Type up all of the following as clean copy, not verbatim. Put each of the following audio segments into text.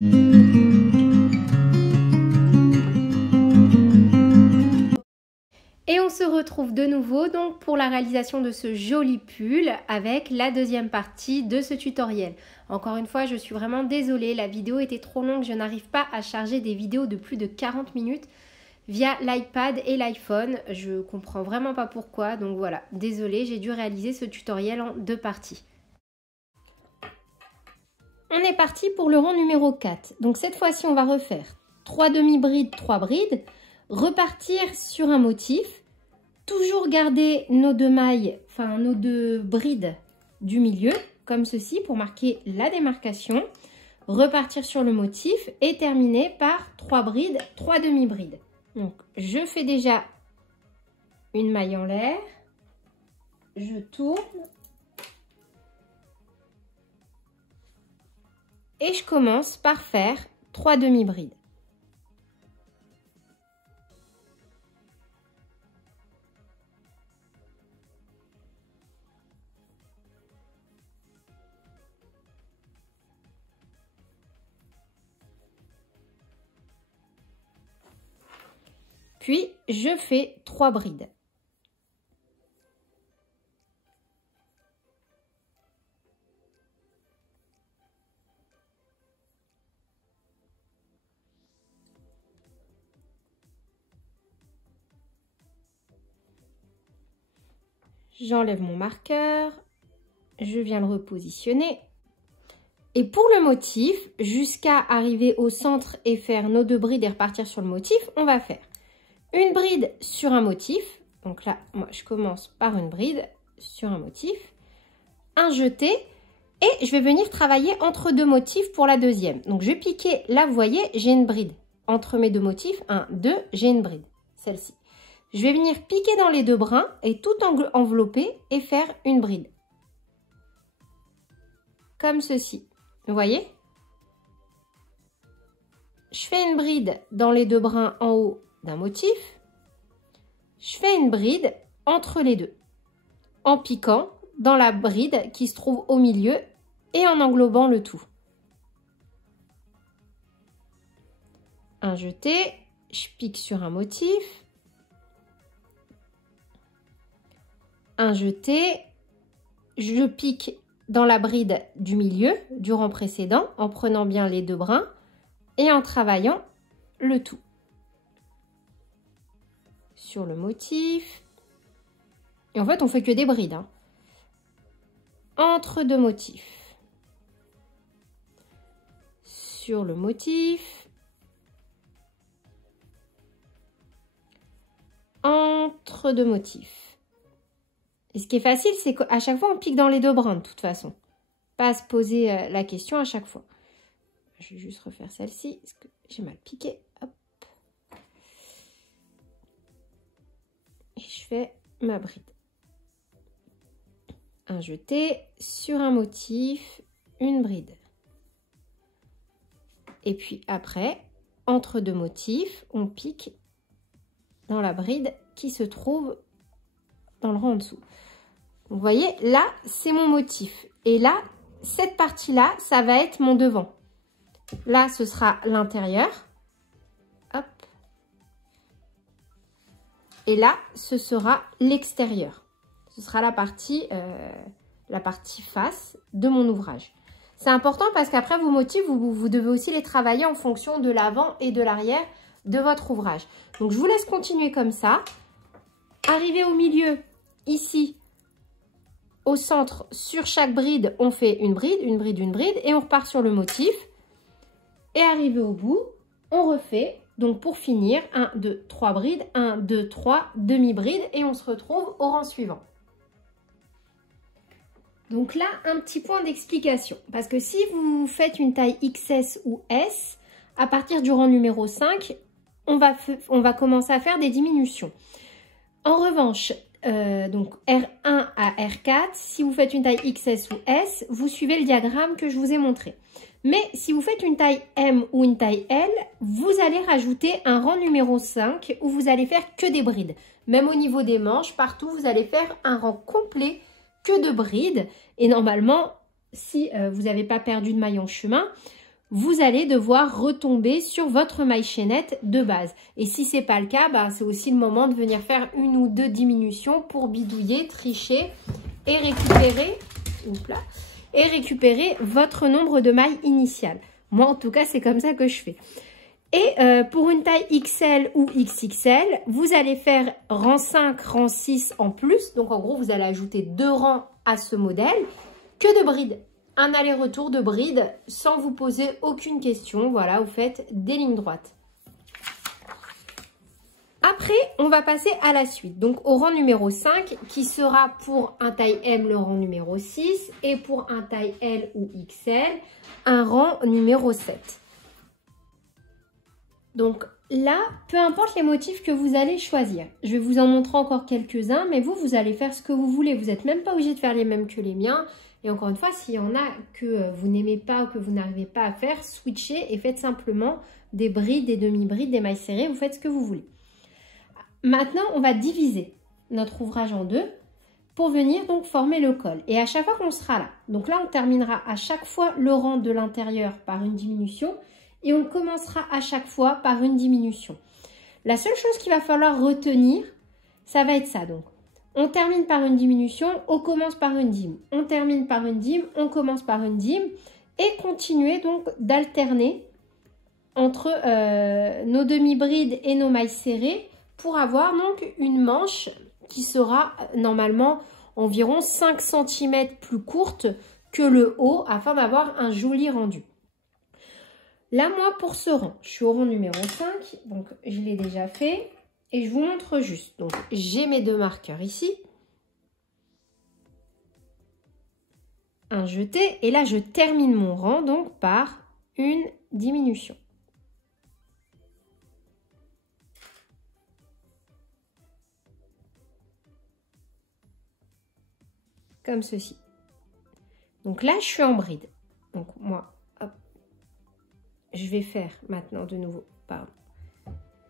Et on se retrouve de nouveau donc pour la réalisation de ce joli pull avec la deuxième partie de ce tutoriel. Encore une fois, je suis vraiment désolée, la vidéo était trop longue, je n'arrive pas à charger des vidéos de plus de 40 minutes via l'iPad et l'iPhone. Je comprends vraiment pas pourquoi, donc voilà, désolée, j'ai dû réaliser ce tutoriel en deux parties. On est parti pour le rang numéro 4. Donc cette fois-ci, on va refaire 3 demi-brides, 3 brides, repartir sur un motif, toujours garder nos deux mailles, enfin nos deux brides du milieu, comme ceci, pour marquer la démarcation, repartir sur le motif et terminer par 3 brides, 3 demi-brides. Donc je fais déjà une maille en l'air, je tourne et je commence par faire 3 demi-brides. Puis, je fais 3 brides. J'enlève mon marqueur, je viens le repositionner. Et pour le motif, jusqu'à arriver au centre et faire nos 2 brides et repartir sur le motif, on va faire une bride sur un motif. Donc là, moi, je commence par une bride sur un motif, un jeté, et je vais venir travailler entre 2 motifs pour la deuxième. Donc, je vais piquer, là, vous voyez, j'ai une bride. Entre mes 2 motifs, 1, 2, j'ai une bride, celle-ci. Je vais venir piquer dans les 2 brins et tout envelopper et faire une bride. Comme ceci. Vous voyez? Je fais une bride dans les 2 brins en haut d'un motif. Je fais une bride entre les 2 en piquant dans la bride qui se trouve au milieu et en englobant le tout. Un jeté, je pique sur un motif. Un jeté, je pique dans la bride du milieu du rang précédent en prenant bien les 2 brins et en travaillant le tout. Sur le motif. Et en fait, on fait que des brides. Hein. Entre 2 motifs. Sur le motif. Entre 2 motifs. Et ce qui est facile, c'est qu'à chaque fois, on pique dans les 2 brins de toute façon. Pas à se poser la question à chaque fois. Je vais juste refaire celle-ci, parce que j'ai mal piqué. Hop. Et je fais ma bride. Un jeté sur un motif, une bride. Et puis après, entre 2 motifs, on pique dans la bride qui se trouve dans le rang en dessous. Vous voyez, là, c'est mon motif. Et là, cette partie-là, ça va être mon devant. Là, ce sera l'intérieur. Hop. Et là, ce sera l'extérieur. Ce sera la partie face de mon ouvrage. C'est important parce qu'après, vos motifs, vous devez aussi les travailler en fonction de l'avant et de l'arrière de votre ouvrage. Donc, je vous laisse continuer comme ça. Arrivé au milieu, ici, au centre, sur chaque bride, on fait une bride, une bride, une bride et on repart sur le motif. Et arrivé au bout, on refait, donc pour finir, 1, 2, 3 brides, 1, 2, 3 demi-brides et on se retrouve au rang suivant. Donc là, un petit point d'explication. Parce que si vous faites une taille XS ou S, à partir du rang numéro 5, on va commencer à faire des diminutions. En revanche, donc R1 à R4, si vous faites une taille XS ou S, vous suivez le diagramme que je vous ai montré. Mais si vous faites une taille M ou une taille L, vous allez rajouter un rang numéro 5 où vous allez faire que des brides. Même au niveau des manches, partout, vous allez faire un rang complet que de brides. Et normalement, si vous n'avez pas perdu de maille en chemin, vous allez devoir retomber sur votre maille chaînette de base. Et si ce n'est pas le cas, bah, c'est aussi le moment de venir faire une ou deux diminutions pour bidouiller, tricher et récupérer votre nombre de mailles initiales. Moi, en tout cas, c'est comme ça que je fais. Et pour une taille XL ou XXL, vous allez faire rang 5, rang 6 en plus. Donc, en gros, vous allez ajouter 2 rangs à ce modèle que de brides. Un aller-retour de bride sans vous poser aucune question. Voilà, vous faites des lignes droites. Après, on va passer à la suite. Donc, au rang numéro 5, qui sera pour un taille M, le rang numéro 6. Et pour un taille L ou XL, un rang numéro 7. Donc là, peu importe les motifs que vous allez choisir. Je vais vous en montrer encore quelques-uns, mais vous allez faire ce que vous voulez. Vous n'êtes même pas obligé de faire les mêmes que les miens. Et encore une fois, s'il y en a que vous n'aimez pas ou que vous n'arrivez pas à faire, switchez et faites simplement des brides, des demi-brides, des mailles serrées. Vous faites ce que vous voulez. Maintenant, on va diviser notre ouvrage en deux pour venir donc former le col. Et à chaque fois qu'on sera là, donc là, on terminera à chaque fois le rang de l'intérieur par une diminution et on commencera à chaque fois par une diminution. La seule chose qu'il va falloir retenir, ça va être ça donc. On termine par une diminution, on commence par une dîme. On termine par une dîme, on commence par une dîme. Et continuer donc d'alterner entre nos demi-brides et nos mailles serrées pour avoir donc une manche qui sera normalement environ 5 cm plus courte que le haut afin d'avoir un joli rendu. Là, moi, pour ce rang, je suis au rang numéro 5, donc je l'ai déjà fait. Et je vous montre juste. Donc, j'ai mes deux marqueurs ici. Un jeté. Et là, je termine mon rang donc par une diminution. Comme ceci. Donc là, je suis en bride. Donc, moi, hop, je vais faire maintenant de nouveau, pardon,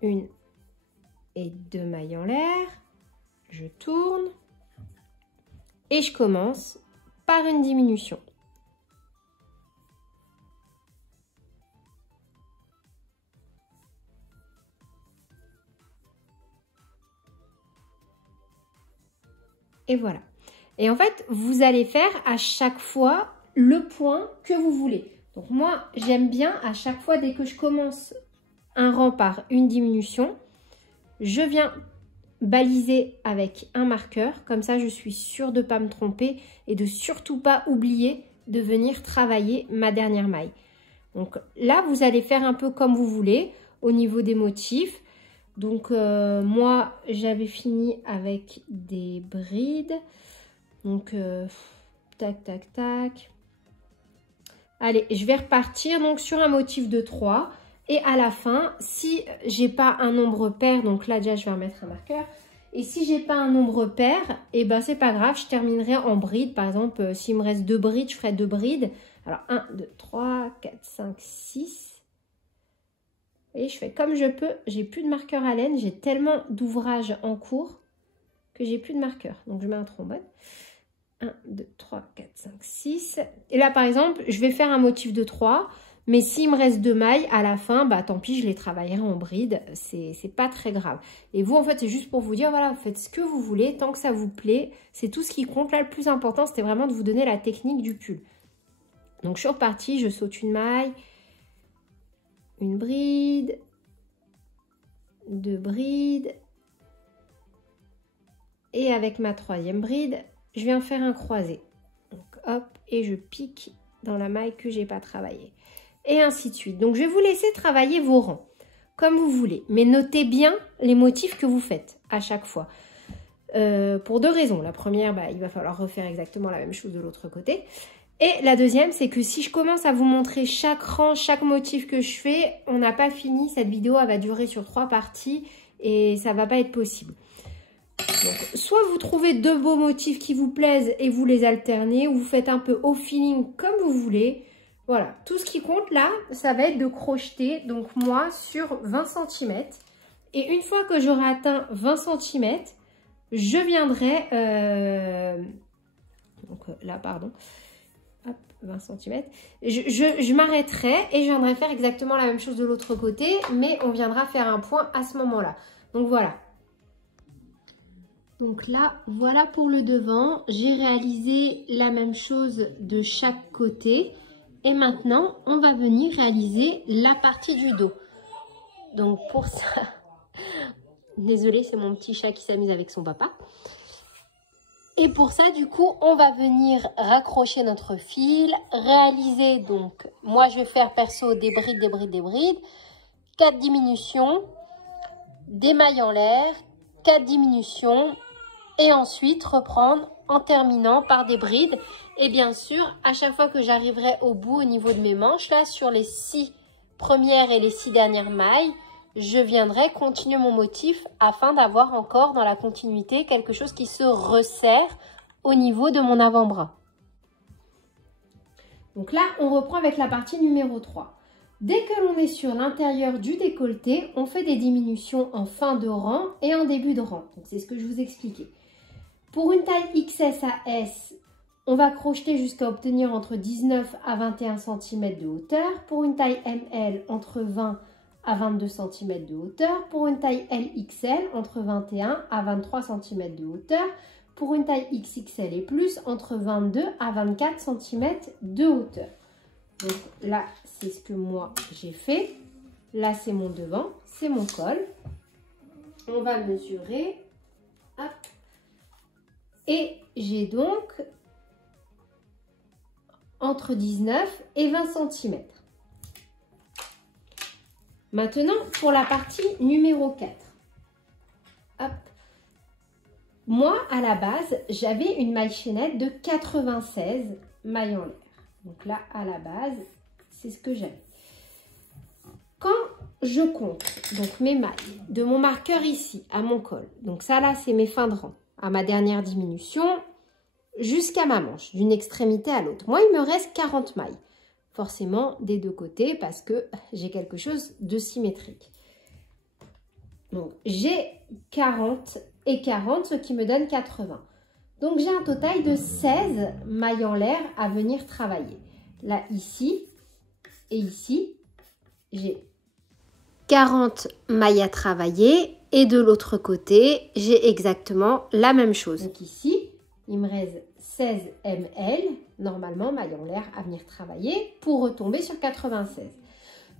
une et deux mailles en l'air, je tourne et je commence par une diminution. Et voilà. Et en fait, vous allez faire à chaque fois le point que vous voulez. Donc moi, j'aime bien à chaque fois, dès que je commence un rang par une diminution, je viens baliser avec un marqueur. Comme ça, je suis sûre de ne pas me tromper et de surtout pas oublier de venir travailler ma dernière maille. Donc là, vous allez faire un peu comme vous voulez au niveau des motifs. Donc moi, j'avais fini avec des brides. Donc tac, tac, tac. Allez, je vais repartir donc sur un motif de 3. Et à la fin, si j'ai pas un nombre pair, donc là déjà je vais remettre un marqueur. Et si j'ai pas un nombre pair, et ben c'est pas grave, je terminerai en bride. Par exemple, s'il me reste 2 brides, je ferai 2 brides. Alors 1, 2, 3, 4, 5, 6. Et je fais comme je peux. J'ai plus de marqueur à laine. J'ai tellement d'ouvrages en cours que j'ai plus de marqueur. Donc je mets un trombone. 1, 2, 3, 4, 5, 6. Et là par exemple, je vais faire un motif de 3. Mais s'il me reste 2 mailles, à la fin, bah tant pis, je les travaillerai en bride. C'est pas très grave. Et vous, en fait, c'est juste pour vous dire, voilà, vous faites ce que vous voulez, tant que ça vous plaît. C'est tout ce qui compte. Là, le plus important, c'était vraiment de vous donner la technique du pull. Donc, je suis repartie, je saute une maille, une bride, 2 brides. Et avec ma 3e bride, je viens faire un croisé. Donc, hop, et je pique dans la maille que j'ai pas travaillée. Et ainsi de suite. Donc, je vais vous laisser travailler vos rangs comme vous voulez. Mais notez bien les motifs que vous faites à chaque fois. Pour 2 raisons. La première, bah, il va falloir refaire exactement la même chose de l'autre côté. Et la deuxième, c'est que si je commence à vous montrer chaque rang, chaque motif que je fais, on n'a pas fini. Cette vidéo, elle va durer sur 3 parties et ça va pas être possible. Donc, soit vous trouvez 2 beaux motifs qui vous plaisent et vous les alternez, ou vous faites un peu au feeling comme vous voulez. Voilà, tout ce qui compte là, ça va être de crocheter, donc moi, sur 20 cm. Et une fois que j'aurai atteint 20 cm, je viendrai, donc là, pardon, hop, 20 cm. Je m'arrêterai et je viendrai faire exactement la même chose de l'autre côté, mais on viendra faire un point à ce moment-là. Donc voilà. Donc là, voilà pour le devant. J'ai réalisé la même chose de chaque côté. Et maintenant, on va venir réaliser la partie du dos. Donc pour ça, désolée, c'est mon petit chat qui s'amuse avec son papa. Et pour ça, du coup, on va venir raccrocher notre fil, réaliser, donc, moi je vais faire perso des brides, des brides, des brides, 4 diminutions, des mailles en l'air, 4 diminutions, et ensuite reprendre en terminant par des brides. Et bien sûr, à chaque fois que j'arriverai au bout au niveau de mes manches, là, sur les 6 premières et les 6 dernières mailles, je viendrai continuer mon motif afin d'avoir encore dans la continuité quelque chose qui se resserre au niveau de mon avant-bras. Donc là, on reprend avec la partie numéro 3. Dès que l'on est sur l'intérieur du décolleté, on fait des diminutions en fin de rang et en début de rang. Donc c'est ce que je vous expliquais. Pour une taille XS à S, on va crocheter jusqu'à obtenir entre 19 à 21 cm de hauteur. Pour une taille ML, entre 20 à 22 cm de hauteur. Pour une taille LXL, entre 21 à 23 cm de hauteur. Pour une taille XXL et plus, entre 22 à 24 cm de hauteur. Donc là, c'est ce que moi j'ai fait. Là, c'est mon devant, c'est mon col. On va mesurer. Hop. Et j'ai donc entre 19 et 20 cm. Maintenant, pour la partie numéro 4. Hop. Moi, à la base, j'avais une maille chaînette de 96 mailles en l'air. Donc là, à la base, c'est ce que j'avais. Quand je compte donc mes mailles de mon marqueur ici, à mon col, donc ça là, c'est mes fins de rang, à ma dernière diminution, jusqu'à ma manche, d'une extrémité à l'autre. Moi, il me reste 40 mailles. Forcément des deux côtés parce que j'ai quelque chose de symétrique. Donc j'ai 40 et 40, ce qui me donne 80. Donc j'ai un total de 16 mailles en l'air à venir travailler. Là, ici et ici, j'ai 40 mailles à travailler et de l'autre côté, j'ai exactement la même chose. Donc ici, il me reste 16 ml, normalement, maille en l'air à venir travailler pour retomber sur 96.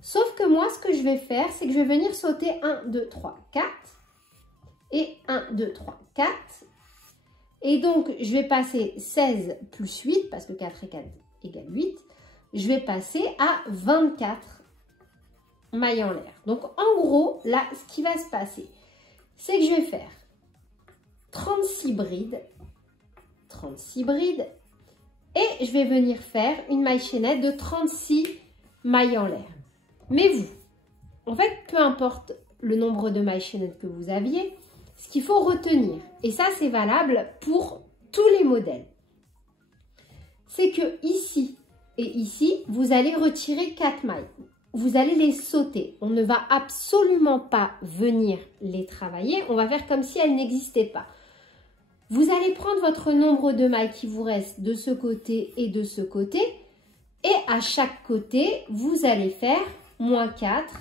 Sauf que moi, ce que je vais faire, c'est que je vais venir sauter 1, 2, 3, 4 et 1, 2, 3, 4. Et donc, je vais passer 16 plus 8, parce que 4 et 4 égale 8. Je vais passer à 24 mailles en l'air. Donc, en gros, là, ce qui va se passer, c'est que je vais faire 36 brides, et je vais venir faire une maille chaînette de 36 mailles en l'air. Mais vous, en fait, peu importe le nombre de mailles chaînettes que vous aviez, ce qu'il faut retenir, et ça c'est valable pour tous les modèles, c'est que ici et ici, vous allez retirer 4 mailles. Vous allez les sauter. On ne va absolument pas venir les travailler. On va faire comme si elles n'existaient pas. Vous allez prendre votre nombre de mailles qui vous reste de ce côté et de ce côté. Et à chaque côté, vous allez faire moins 4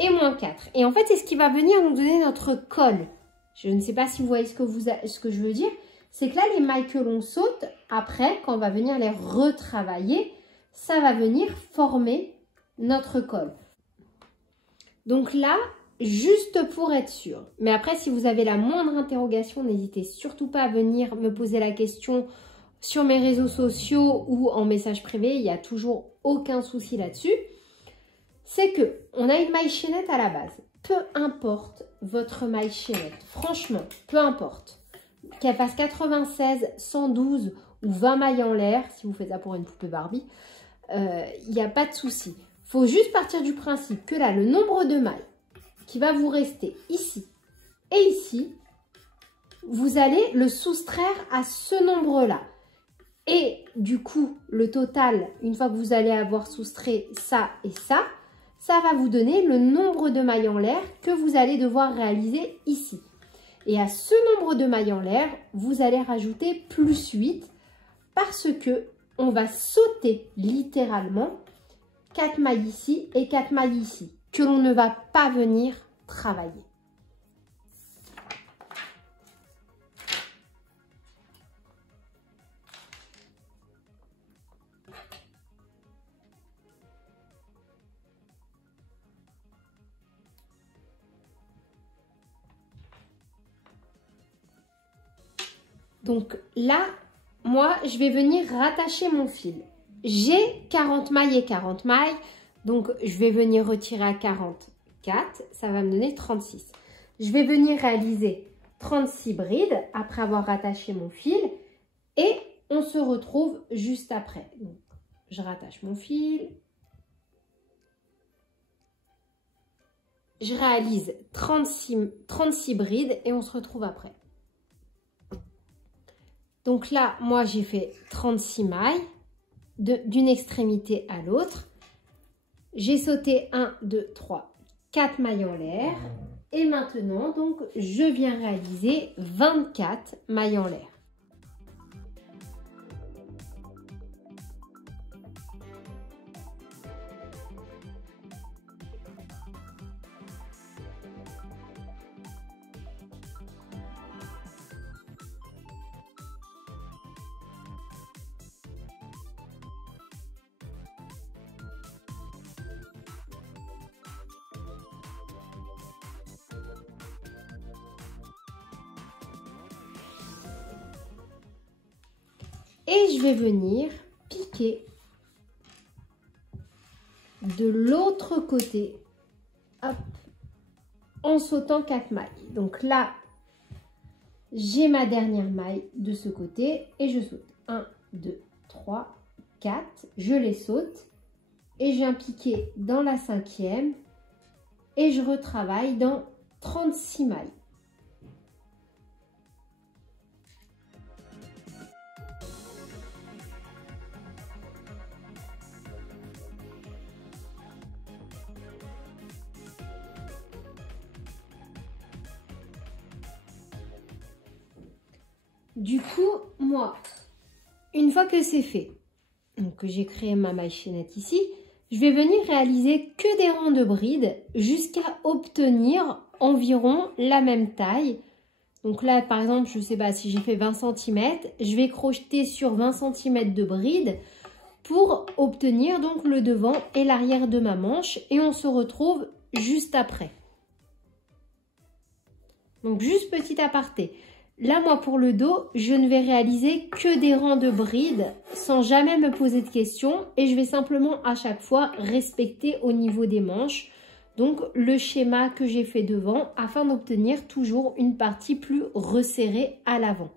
et moins 4. Et en fait, c'est ce qui va venir nous donner notre col. Je ne sais pas si vous voyez ce que je veux dire. C'est que là, les mailles que l'on saute, après, quand on va venir les retravailler, ça va venir former notre col. Donc là, juste pour être sûr. Mais après, si vous avez la moindre interrogation, n'hésitez surtout pas à venir me poser la question sur mes réseaux sociaux ou en message privé. Il n'y a toujours aucun souci là-dessus. C'est que on a une maille chaînette à la base. Peu importe votre maille chaînette. Franchement, peu importe. Qu'elle fasse 96, 112 ou 20 mailles en l'air, si vous faites ça pour une poupée Barbie, il n'y a pas de souci. Il faut juste partir du principe que là, le nombre de mailles qui va vous rester ici et ici, vous allez le soustraire à ce nombre-là. Et du coup, le total, une fois que vous allez avoir soustrait ça et ça, ça va vous donner le nombre de mailles en l'air que vous allez devoir réaliser ici. Et à ce nombre de mailles en l'air, vous allez rajouter plus 8 parce que on va sauter littéralement 4 mailles ici et 4 mailles ici, que l'on ne va pas venir travailler. Donc là, moi, je vais venir rattacher mon fil. J'ai 40 mailles et 40 mailles, donc je vais venir retirer à 44, ça va me donner 36. Je vais venir réaliser 36 brides après avoir rattaché mon fil et on se retrouve juste après. Donc, je rattache mon fil. Je réalise 36 brides et on se retrouve après. Donc là, moi, j'ai fait 36 mailles d'une extrémité à l'autre. J'ai sauté 1, 2, 3, 4 mailles en l'air. Et maintenant, donc, je viens réaliser 24 mailles en l'air. Et je vais venir piquer de l'autre côté, hop, en sautant 4 mailles. Donc là, j'ai ma dernière maille de ce côté et je saute. 1, 2, 3, 4, je les saute et je viens piquer dans la 5e et je retravaille dans 36 mailles. Du coup, moi, une fois que c'est fait, donc que j'ai créé ma maille chaînette ici, je vais venir réaliser que des rangs de brides jusqu'à obtenir environ la même taille. Donc là, par exemple, je ne sais pas si j'ai fait 20 cm, je vais crocheter sur 20 cm de brides pour obtenir donc le devant et l'arrière de ma manche et on se retrouve juste après. Donc juste petit aparté. Là, moi, pour le dos, je ne vais réaliser que des rangs de brides sans jamais me poser de questions et je vais simplement à chaque fois respecter au niveau des manches donc le schéma que j'ai fait devant afin d'obtenir toujours une partie plus resserrée à l'avant.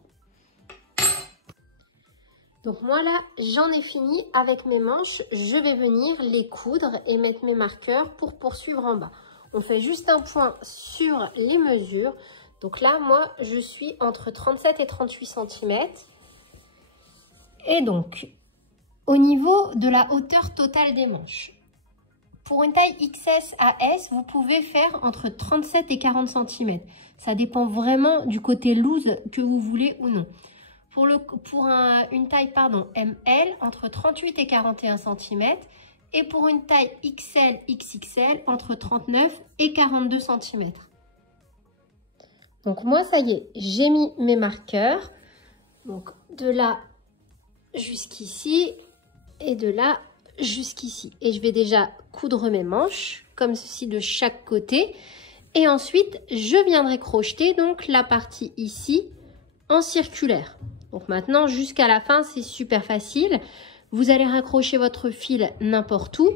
Donc moi là, j'en ai fini avec mes manches. Je vais venir les coudre et mettre mes marqueurs pour poursuivre en bas. On fait juste un point sur les mesures. Donc là, moi, je suis entre 37 et 38 cm. Et donc, au niveau de la hauteur totale des manches, pour une taille XS à S, vous pouvez faire entre 37 et 40 cm. Ça dépend vraiment du côté loose que vous voulez ou non. Pour une taille ML, entre 38 et 41 cm. Et pour une taille XL, XXL, entre 39 et 42 cm. Donc moi, ça y est, j'ai mis mes marqueurs. Donc de là jusqu'ici et de là jusqu'ici. Et je vais déjà coudre mes manches comme ceci de chaque côté. Et ensuite, je viendrai crocheter donc la partie ici en circulaire. Donc maintenant, jusqu'à la fin, c'est super facile. Vous allez raccrocher votre fil n'importe où.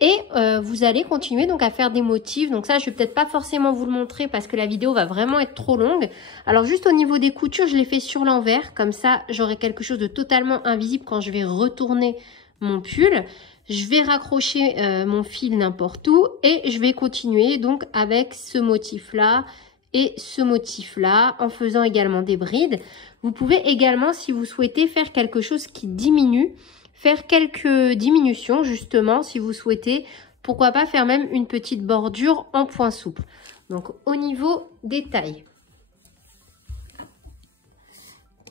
Et vous allez continuer donc à faire des motifs. Donc ça, je vais peut-être pas forcément vous le montrer parce que la vidéo va vraiment être trop longue. Alors juste au niveau des coutures, je l'ai fait sur l'envers. Comme ça, j'aurai quelque chose de totalement invisible quand je vais retourner mon pull. Je vais raccrocher mon fil n'importe où. Et je vais continuer donc avec ce motif-là et ce motif-là en faisant également des brides. Vous pouvez également, si vous souhaitez, faire quelque chose qui diminue. Faire quelques diminutions justement si vous souhaitez, pourquoi pas faire même une petite bordure en point souple. Donc au niveau des tailles,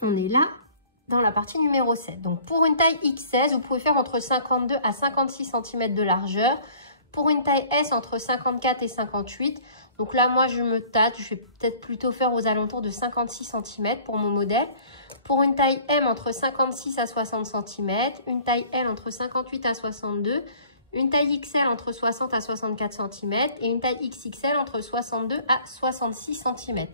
on est là, dans la partie numéro 7. Donc pour une taille X16, vous pouvez faire entre 52 à 56 cm de largeur. Pour une taille S, entre 54 et 58. Donc là, moi, je me tâte. Je vais peut-être plutôt faire aux alentours de 56 cm pour mon modèle. Pour une taille M, entre 56 à 60 cm. Une taille L, entre 58 à 62. Une taille XL, entre 60 à 64 cm. Et une taille XXL, entre 62 à 66 cm.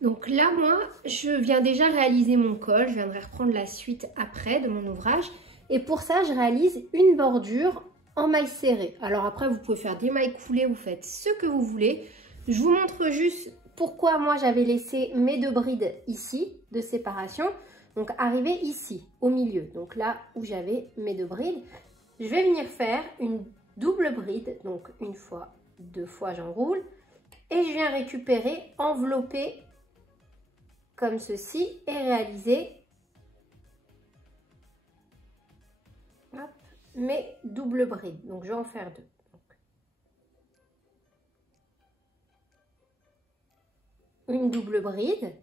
Donc là, moi, je viens déjà réaliser mon col. Je viendrai reprendre la suite après de mon ouvrage. Et pour ça, je réalise une bordure en mailles serrées. Alors après, vous pouvez faire des mailles coulées, vous faites ce que vous voulez. Je vous montre juste pourquoi moi j'avais laissé mes 2 brides ici de séparation. Donc arriver ici, au milieu. Donc là où j'avais mes 2 brides, je vais venir faire une double bride. Donc une fois, 2 fois j'enroule. Et je viens récupérer, envelopper comme ceci et réaliser mes doubles brides. Donc je vais en faire 2. Une double bride,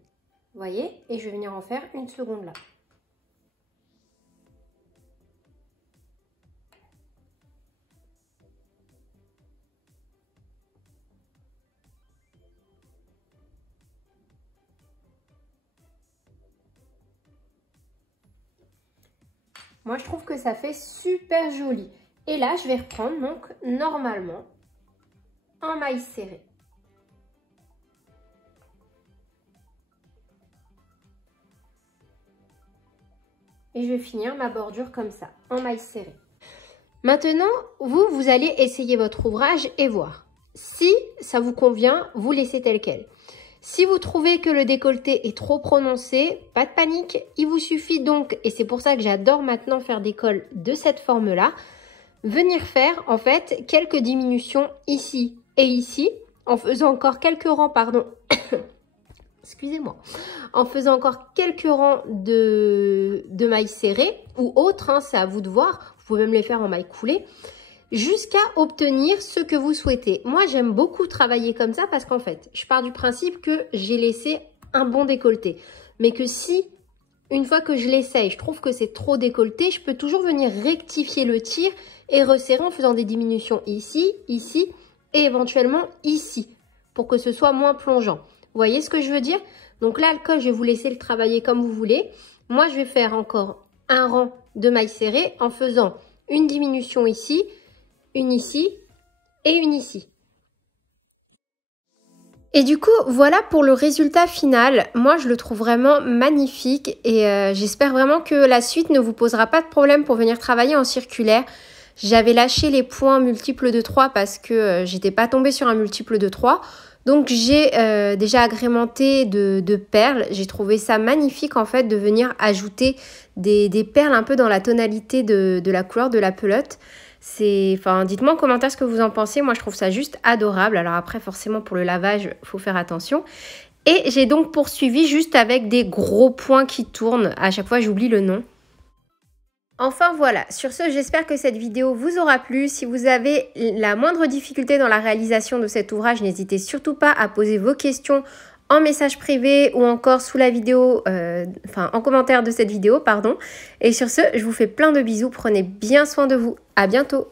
vous voyez, et je vais venir en faire une seconde là. Moi, je trouve que ça fait super joli. Et là, je vais reprendre donc normalement en maille serrée. Et je vais finir ma bordure comme ça, en maille serrée. Maintenant, vous allez essayer votre ouvrage et voir. Si ça vous convient, vous laissez tel quel. Si vous trouvez que le décolleté est trop prononcé, pas de panique. Il vous suffit donc, et c'est pour ça que j'adore maintenant faire des cols de cette forme-là, venir faire en fait quelques diminutions ici et ici, en faisant encore quelques rangs, pardon, excusez-moi, en faisant encore quelques rangs de mailles serrées ou autres, hein, c'est à vous de voir, vous pouvez même les faire en mailles coulées, jusqu'à obtenir ce que vous souhaitez. Moi, j'aime beaucoup travailler comme ça parce qu'en fait, je pars du principe que j'ai laissé un bon décolleté. Mais que si, une fois que je l'essaye, je trouve que c'est trop décolleté, je peux toujours venir rectifier le tir et resserrer en faisant des diminutions ici, ici et éventuellement ici pour que ce soit moins plongeant. Vous voyez ce que je veux dire? Donc là, le col, je vais vous laisser le travailler comme vous voulez. Moi, je vais faire encore un rang de mailles serrées en faisant une diminution ici, une ici et une ici. Et du coup, voilà pour le résultat final. Moi, je le trouve vraiment magnifique et j'espère vraiment que la suite ne vous posera pas de problème pour venir travailler en circulaire. J'avais lâché les points multiples de 3 parce que j'étais pas tombée sur un multiple de 3. Donc, j'ai déjà agrémenté de perles. J'ai trouvé ça magnifique en fait de venir ajouter des perles un peu dans la tonalité de la couleur de la pelote. Enfin, dites-moi en commentaire ce que vous en pensez. Moi, je trouve ça juste adorable. Alors après, forcément, pour le lavage, il faut faire attention. Et j'ai donc poursuivi juste avec des gros points qui tournent. À chaque fois, j'oublie le nom. Enfin, voilà. Sur ce, j'espère que cette vidéo vous aura plu. Si vous avez la moindre difficulté dans la réalisation de cet ouvrage, n'hésitez surtout pas à poser vos questions en message privé ou encore sous la vidéo, en commentaire de cette vidéo, pardon. Et sur ce, je vous fais plein de bisous. Prenez bien soin de vous. À bientôt.